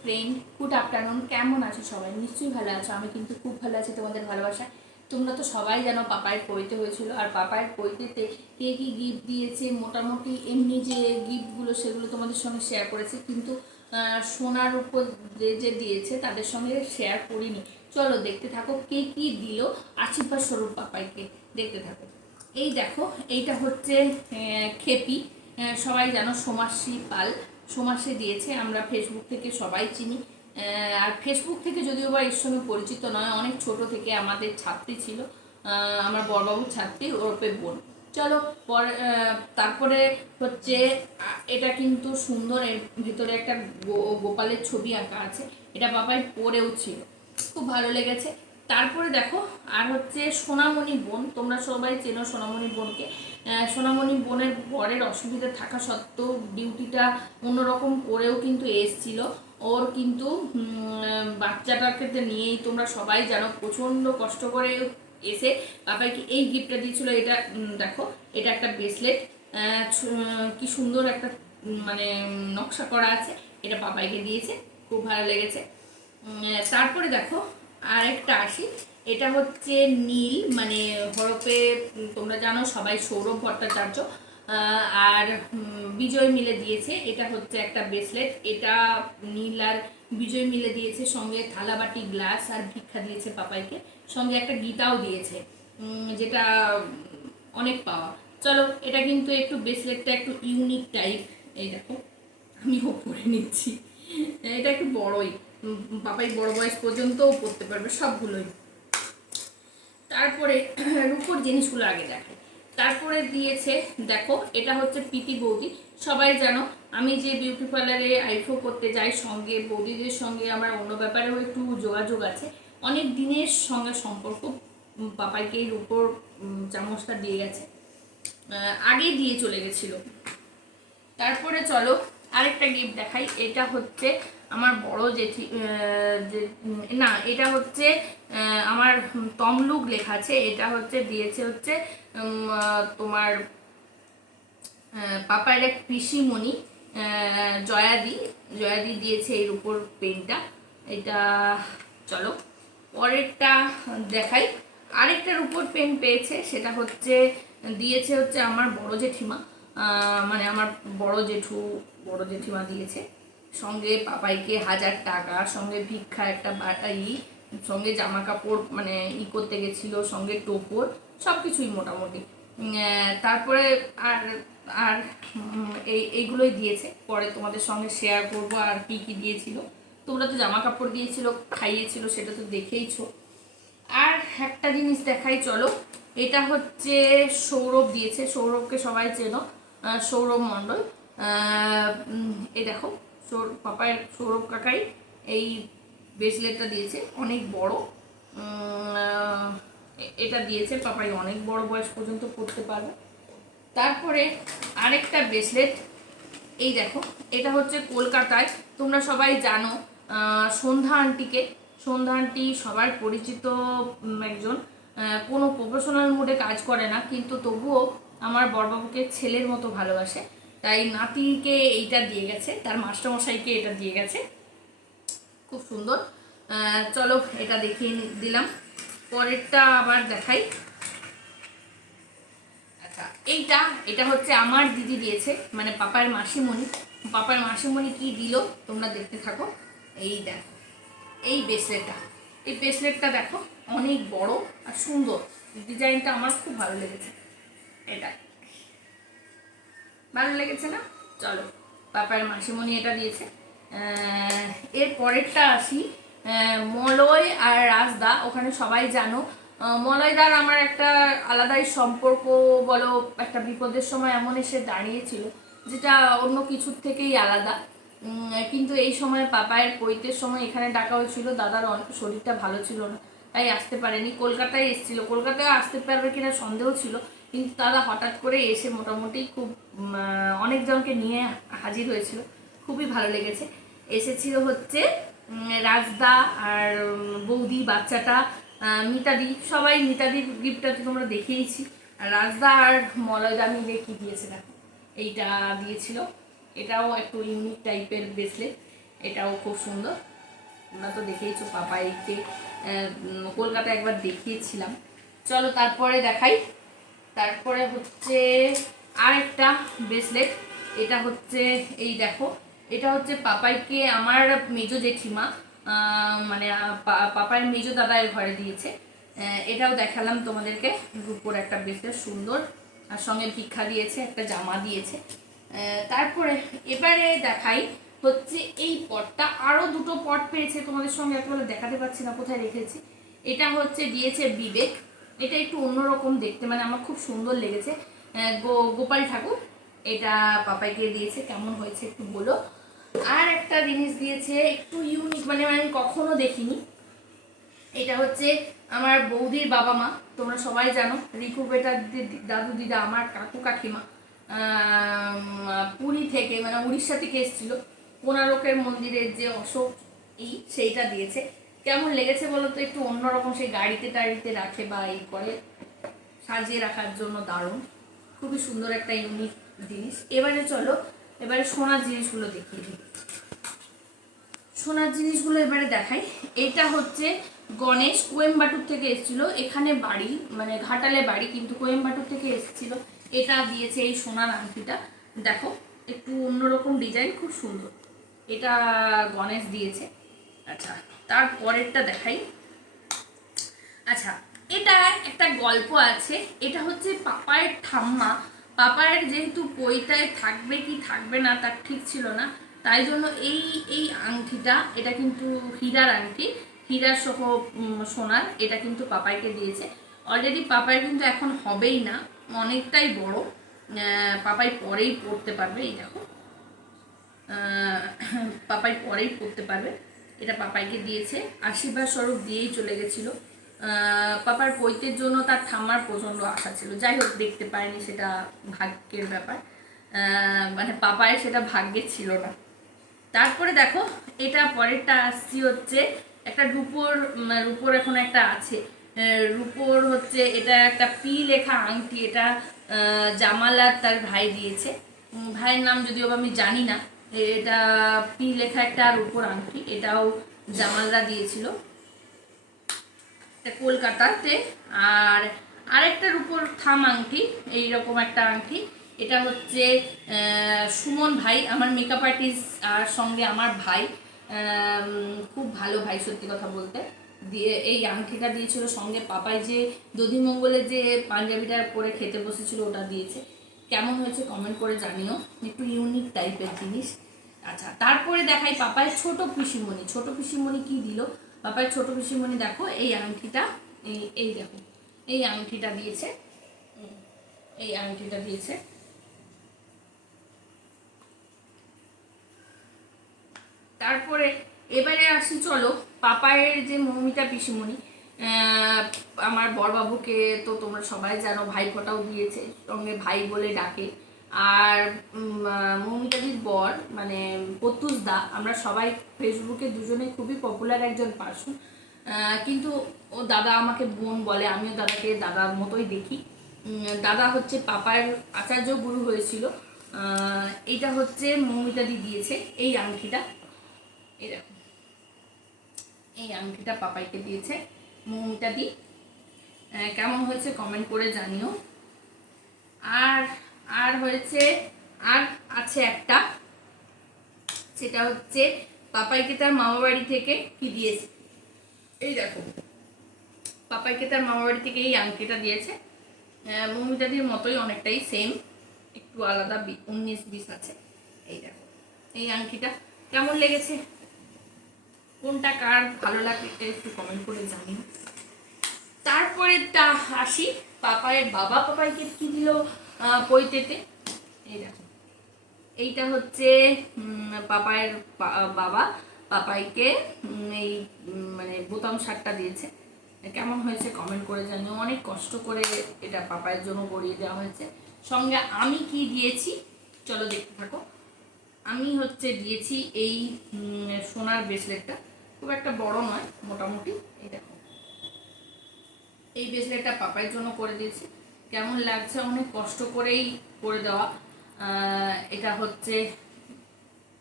Friend good afternoon কেমন আছো সবাই? নিশ্চয়ই ভালো আছো, আমি কিন্তু খুব ভালো আছি তোমাদের ভালোবাসায়। তোমরা তো সবাই জানো পাপায়ের পইতে হয়েছিল, আর পাপায়ের পইতেতে কে কী গিফট দিয়েছে, মোটামুটি এমনি যে গিফটগুলো সেগুলো তোমাদের সঙ্গে শেয়ার করেছে, কিন্তু সোনার উপর যে যে দিয়েছে তাদের সঙ্গে শেয়ার করিনি। চলো দেখতে থাকো কে কী দিল আশীর্বাদ স্বরূপ পাপাইকে, দেখতে থাকো। এই দেখো, এইটা হচ্ছে খেপি। সবাই জানো সোমাশ্রী পাল। সোমাশ্রী দিয়েছে, আমরা ফেসবুক থেকে সবাই চিনি। আর ফেসবুক থেকে যদিও বা এর সঙ্গে পরিচিত নয়, অনেক ছোট থেকে আমাদের ছাত্রী ছিল। আমার বড়বাবুর ছাত্রী ওরপে বোন। চলো, পরে তারপরে হচ্ছে এটা কিন্তু সুন্দর, এর ভিতরে একটা গোপালের ছবি আঁকা আছে। এটা বাবাই পরেও ছিল। খুব ভালো লেগেছে। তারপরে দেখো, আর হচ্ছে সোনামণি বোন, তোমরা সবাই চেনো সোনামণি বোনকে। সোনামণি বোনের বরের অসুবিধা থাকা সত্ত্বেও ডিউটিটা অন্যরকম করেও কিন্তু এসছিল। ওর কিন্তু বাচ্চাটাকে নিয়েই তোমরা সবাই জানো, প্রচণ্ড কষ্ট করে এসে বাবাকে এই গিফটটা দিয়েছিল। এটা দেখো, এটা একটা ব্রেসলেট কি সুন্দর একটা মানে নকশা করা আছে। এটা বাবাইকে দিয়েছে, খুব ভালো লেগেছে। তারপরে দেখো আরেকটা আসি। এটা হচ্ছে নীল মানে হরপে তোমরা জানো সবাই সৌরভ ভট্টাচার্য। আর বিজয় মিলে দিয়েছে। এটা হচ্ছে একটা ব্রেসলেট এটা নীল আর বিজয় মিলে দিয়েছে সঙ্গে থালাবাটি, গ্লাস আর ভিক্ষা দিয়েছে পাপাইকে। সঙ্গে একটা গীতাও দিয়েছে যেটা অনেক পাওয়া। চলো, এটা কিন্তু একটু ব্রেসলেটটা একটু ইউনিক টাইপ এই দেখো আমিও পরে নিচ্ছি। এটা একটু বড়ই। বাবাই বড় বয়স পর্যন্তও পড়তে পারবে, সবগুলোই। তারপরে রূপোর জিনিসগুলো আগে দেখাই। তারপরে দিয়েছে, দেখো, এটা হচ্ছে পিটি বৌদি। সবাই জানো, আমি যে বিউটি পার্লারে আইফো করতে যাই, সঙ্গে বৌদিদের সঙ্গে আমার অন্য ব্যাপারেও একটু যোগাযোগ আছে। অনেক দিনের সঙ্গে সম্পর্ক পাপাইকে রূপোর চামচটা দিয়ে গেছে। আগেই দিয়ে চলে গেছিল। তারপরে চলো আরেকটা গিফট দেখাই, এটা হচ্ছে আমার বড় জেঠি না, এটা হচ্ছে আমার তমলুক লেখা আছে, এটা হচ্ছে দিয়েছে হচ্ছে তোমার পাপার এক পিসিমণি জয়াদি জয়াদি দিয়েছে এর উপর পেনটা, এটা, চলো, পরেরটা দেখাই, আরেকটার উপর পেন পেয়েছে, সেটা হচ্ছে, দিয়েছে হচ্ছে আমার বড় জেঠিমা মানে আমার বড় জেঠু, বড় জেঠিমা দিয়েছে। সঙ্গে পাপাইকে হাজার টাকা, সঙ্গে ভিক্ষা, একটা বা- ই সঙ্গে জামা কাপড় মানে ই করতে গেছিল, সঙ্গে টোপর সব কিছুই মোটামুটি তারপরে আর আর এই, এইগুলোই দিয়েছে। পরে তোমাদের সঙ্গে শেয়ার করব আর কি কি দিয়েছিল। তোমরা তো জামা কাপড় দিয়েছিল, খাইয়েছিল, সেটা তো দেখেইছো। আর একটা জিনিস দেখাই, চলো। এটা হচ্ছে সৌরভ দিয়েছে। সৌরভকে সবাই চেনো। সৌরভ মণ্ডল। এই দেখো, সৌর পাপায়ের সৌরভ কাকাই এই ব্রেসলেটটা দিয়েছে, অনেক বড়। এটা দিয়েছে, পাপাই অনেক বড় বয়স পর্যন্ত পড়তে পারবে। তারপরে আরেকটা ব্রেসলেট এই দেখো, এটা হচ্ছে কলকাতায়। তোমরা সবাই জানো সন্ধ্যা আন্টিকে সন্ধ্যা আন্টি সবার পরিচিত একজন। কোনো প্রফেশনাল মোডে কাজ করে না, কিন্তু তবুও আমার বড়বাবুকে ছেলের মতো ভালোবাসে। তাই নাতিকে এইটা দিয়ে গেছে, তার মাস্টারমশাইকে এটা দিয়ে গেছে। খুব সুন্দর। চলো এটা দেখিয়ে দিলাম। পরেরটা আবার দেখাই। আচ্ছা এইটা, এটা হচ্ছে আমার দিদি দিয়েছে মানে পাপার মাসিমণি। পাপার মাসিমণি কি দিল, তোমরা দেখতে থাকো। এই দেখো, এই ব্রেসলেটটা এই ব্রেসলেটটা দেখো, অনেক বড় আর সুন্দর। ডিজাইনটা আমার খুব ভালো লেগেছে। এটা ভালো লেগেছে না? চলো, পাপার মাসিমণি এটা দিয়েছে। এর পরেরটা আসি। মলয় আর রাজদা, ওখানে সবাই জানো। মলয়দার আমার একটা আলাদাই সম্পর্ক বলো, একটা বিপদের সময় এমন এসে দাঁড়িয়েছিল, যেটা অন্য কিছুর থেকেই আলাদা। কিন্তু এই সময় পাপায়ের পৈতের সময় এখানে ডাকা হয়েছিল। দাদার অনেক শরীরটা ভালো ছিল না, তাই আসতে পারেনি। কলকাতায় এসেছিল। কলকাতায় আসতে পারবে কিনা সন্দেহ ছিল। কিন্তু তারা হঠাৎ করে এসে মোটামুটি খুব অনেকজনকে নিয়ে হাজির হয়েছিল। খুবই ভালো লেগেছে। এসেছিল হচ্ছে রাজদা আর বৌদি, বাচ্চাটা মিতাদি। সবাই মিতাদির গিফটটা তো তোমরা দেখিয়েছি। আর রাজদা আর মলয়দা মিলে কী দিয়েছে দেখো। এইটা দিয়েছিল। এটাও একটু ইউনিক টাইপের ব্রেসলেট এটাও খুব সুন্দর। তোমরা তো দেখেইছো পাপাইকে কলকাতায় একবার দেখিয়েছিলাম। চলো তারপরে দেখাই। তারপরে হচ্ছে আরেকটা ব্রেসলেট এটা হচ্ছে এই দেখো এটা হচ্ছে পাপাইকে আমার মেজো জেঠিমা মানে আহ, পা- পাপাইয়ের মেজো দাদার ঘরে দিয়েছে। এটাও দেখালাম তোমাদেরকে রূপোর একটা ব্রেসলেট সুন্দর আর সঙ্গে ভিক্ষা দিয়েছে একটা জামা দিয়েছে। তারপরে এবারে দেখাই হচ্ছে এই পটটা। আরও দুটো পট পেয়েছে তোমাদের সঙ্গে একেবারে দেখাতে পাচ্ছি না কোথায় রেখেছি। এটা হচ্ছে দিয়েছে বিবেক। এটা একটু অন্যরকম দেখতে মানে আমার খুব সুন্দর লেগেছে। গোপাল ঠাকুর, এটা পাপাইকে দিয়েছে, কেমন হয়েছে একটু বলো। আর একটা জিনিস দিয়েছে, একটু ইউনিক মানে আমি কখনো দেখিনি। এটা হচ্ছে আমার বৌদির বাবা মা, তোমরা সবাই জানো রিকু বেটার দাদু দিদা আমার কাকু কাকিমা। পুরী থেকে মানে উড়িষ্যা থেকে এসেছিল। কোনারকের মন্দিরের যে অশোক এই সেইটা দিয়েছে। কেমন লেগেছে বলো তো? একটু অন্যরকম সেই গাড়িতে টাড়িতে রাখে বা এই করে। সাজিয়ে রাখার জন্য দারুণ। খুবই সুন্দর একটা ইউনিক জিনিস। এবারে চলো, এবারে সোনার জিনিসগুলো দেখিয়ে দিই। সোনার জিনিসগুলো এবারে দেখাই। এটা হচ্ছে গণেশ কোয়েম্বাটুর থেকে এসেছিল। এখানে বাড়ি মানে ঘাটালে বাড়ি কিন্তু কোয়েম্বাটুর থেকে এসেছিল। এটা দিয়েছে এই সোনার আংটিটা। দেখো, একটু অন্যরকম ডিজাইন, খুব সুন্দর। এটা গণেশ দিয়েছে। আচ্ছা। তারপরেরটা দেখাই। আচ্ছা এটা একটা গল্প আছে। এটা হচ্ছে পাপায়ের ঠাম্মা। পাপায়ের যেহেতু পইটায় থাকবে কি থাকবে না তার ঠিক ছিল না, তাই জন্য এই এই আংটিটা, এটা কিন্তু হীরার আংটি, হীরার সহ সোনার, এটা কিন্তু পাপাইকে দিয়েছে। অলরেডি পাপাই কিন্তু এখন হবেই না, অনেকটাই বড়। পাপাই পরেই পড়তে পারবে, এই দেখো। পাপাই পরেই পড়তে পারবে। এটা পাপাইকে দিয়েছে। আশীর্বাদ স্বরূপ দিয়েই চলে গেছিল। পাপার পৈতের জন্য তার ঠাম্মার প্রচণ্ড আশা ছিল। যাই হোক, দেখতে পায়নি সেটা ভাগ্যের ব্যাপার। মানে পাপায় সেটা ভাগ্যে ছিল না। তারপরে দেখো, এটা পরেরটা আসছি হচ্ছে একটা রূপোর রূপোর এখন একটা আছে। রূপোর হচ্ছে এটা একটা পি লেখা আংটি। এটা জামালার তার ভাই দিয়েছে। ভাইয়ের নাম যদিও আমি জানি না এটা পি লেখা একটা রূপোর আংটি, এটাও জামালদা দিয়েছিল। এটা কলকাতাতে। আর আরেকটা রূপোর থাম আংটি, এইরকম একটা আংটি। এটা হচ্ছে সুমন ভাই, আমার মেকআপ আর্টিস্ট আর সঙ্গে আমার ভাই। খুব ভালো ভাই, সত্যি কথা বলতে। দিয়ে এই আংটিটা দিয়েছিল সঙ্গে পাপাই যে দধিমঙ্গলের যে পাঞ্জাবিটা পরে খেতে বসেছিল, ওটা দিয়েছে। কেমন হয়েছে কমেন্ট করে জানিও। একটু ইউনিক টাইপের জিনিস। আচ্ছা তারপরে দেখাই পাপায় ছোট পিসিমণি। ছোট পিসিমণি কি দিল? পাপায় ছোট পিসিমণি দেখো, এই আংটিটা, এই এই দেখো, এই আংটিটা দিয়েছে। এই আংটিটা দিয়েছে। তারপরে এবারে আসি, চলো, পাপায়ের যে মৌমিতা পিসিমণি আমার বরবাবুকে তো তোমরা সবাই জানো ভাই ফোটাও দিয়েছে, সঙ্গে ভাই বলে ডাকে। আর মৌমিতাদির বর মানে প্রত্যুষ দা আমরা সবাই ফেসবুকে দুজনে খুবই পপুলার একজন পার্সন কিন্তু ও দাদা আমাকে বোন বলে, আমিও দাদাকে দাদার মতোই দেখি। দাদা হচ্ছে পাপার আচার্য গুরু হয়েছিল। এইটা হচ্ছে মৌমিতাদি দিয়েছে, এই আংটিটা। দেখো। এই আংটিটা পাপাইকে দিয়েছে। মৌমিতা দি। কেমন হয়েছে কমেন্ট করে জানিও। আর আর হয়েছে আর আছে একটা। সেটা হচ্ছে পাপাইকে তার মামা বাড়ি থেকে কি দিয়েছে? এই দেখো। পাপাইকে তার মামা বাড়ি থেকে এই আংটিটা দিয়েছে। আহ, মতোই অনেকটাই সেম একটু আলাদা উনিশ বিশ আছে। এই দেখো। এই আংটিটা কেমন লেগেছে? কোনটা কার ভালো লাগে একটু কমেন্ট করে জানিও। তারপরেরটা আসি পাপায়ের বাবা পাপাইকে কি দিল পৈতেতে? এই দেখো। এইটা হচ্ছে পাপায়ের বাবা পাপাইকে এই মানে বোতাম শার্টটা দিয়েছে। কেমন হয়েছে কমেন্ট করে জানিও। অনেক কষ্ট করে এটা পাপায়ের জন্য গড়িয়ে দেওয়া হয়েছে। সঙ্গে আমি কি দিয়েছি? চলো দেখতে থাকো। আমি হচ্ছে দিয়েছি এই সোনার ব্রেসলেটটা খুব একটা বড় নয়, মোটামুটি। দেখো। এই ব্রেসলেটটা পাপাইয়ের জন্য করে দিয়েছি। কেমন লাগছে? অনেক কষ্ট করেই করে দেওয়া। এটা হচ্ছে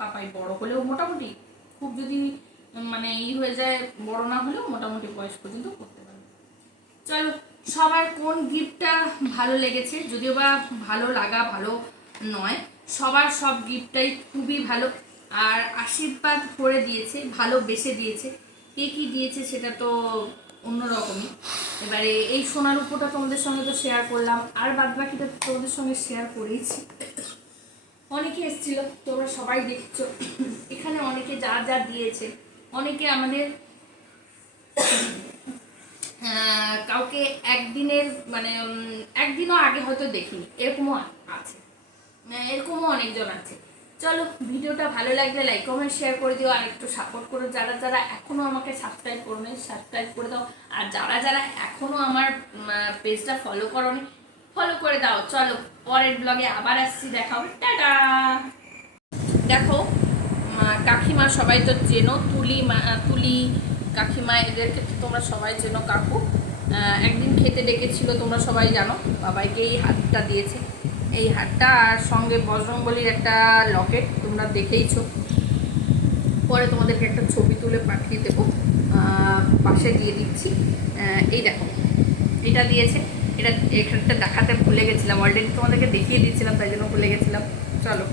পাপাই বড় হলেও মোটামুটি। খুব যদি মানে ই হয়ে যায়, বড় না হলেও মোটামুটি বয়স পর্যন্ত করতে পারবে। চলো, সবার কোন গিফটটা ভালো লেগেছে? যদিও বা ভালো লাগা ভালো নয়, সবার সব গিফটটাই খুবই ভালো। আর আশীর্বাদ করে দিয়েছে ভালো বেসে দিয়েছে। কে কী দিয়েছে সেটা তো অন্যরকমই। এবারে এই সোনার উপরটা তোমাদের সঙ্গে তো শেয়ার করলাম, আর বাদ বাকিটা তোমাদের সঙ্গে শেয়ার করেইছি। অনেকে এসেছিল, তোমরা সবাই দেখছ। এখানে অনেকে যা যা দিয়েছে, অনেকে আমাদের কাউকে একদিনের মানে একদিনও আগে হয়তো দেখিনি, এরকমও আছে। এরকমও অনেকজন আছে। চলো, ভিডিওটা ভালো লাগলে লাইক কমেন্ট শেয়ার করে দিও, আর একটু সাপোর্ট করো। যারা যারা এখনও আমাকে সাবস্ক্রাইব করো নি সাবস্ক্রাইব করে দাও। আর যারা যারা এখনও আমার পেজটা ফলো করো নি ফলো করে দাও। চলো, পরের ব্লগে আবার আসছি, দেখাও। টাটা! দেখো কাকিমা সবাই তো চেনো, তুলি মা- তুলি, কাকিমা, এদেরকে তো তোমরা সবাই চেনো, কাকু। একদিন খেতে ডেকেছিল, তোমরা সবাই জানো। বাবাইকেই হাতটা দিয়েছে। এই হারটা আর সঙ্গে বজরংবলির একটা লকেট, তোমরা দেখেইছো। পরে তোমাদেরকে একটা ছবি তুলে পাঠিয়ে দেবো। পাশে দিয়ে দিচ্ছি। এই দেখো, এটা দিয়েছে। এটা এখানটা দেখাতে ভুলে গেছিলাম। অলরেডি তোমাদেরকে দেখিয়ে দিয়েছিলাম, তাই জন্য ভুলে গেছিলাম। চলো।